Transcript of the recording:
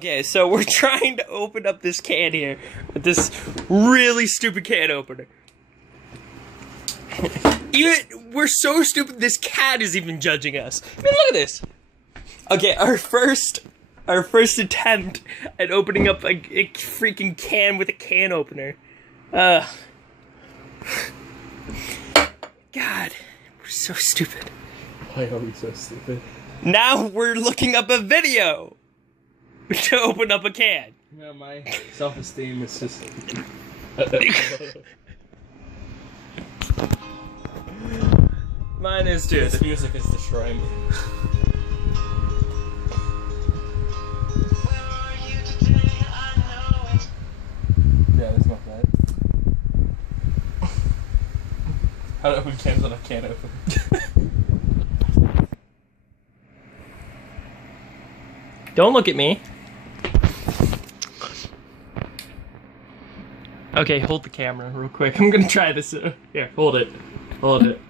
Okay, so we're trying to open up this can here with this really stupid can opener. We're so stupid, this cat is even judging us. I mean, look at this. Okay, our first attempt at opening up a freaking can with a can opener. God, we're so stupid. Why are we so stupid? Now we're looking up a video to open up a can. No, my self-esteem is just... Mine is too. This music is destroying me. Yeah, that's not bad. How to open cans on a can opener. Don't look at me. Okay, hold the camera real quick. I'm gonna try this. Here, hold it. Hold it.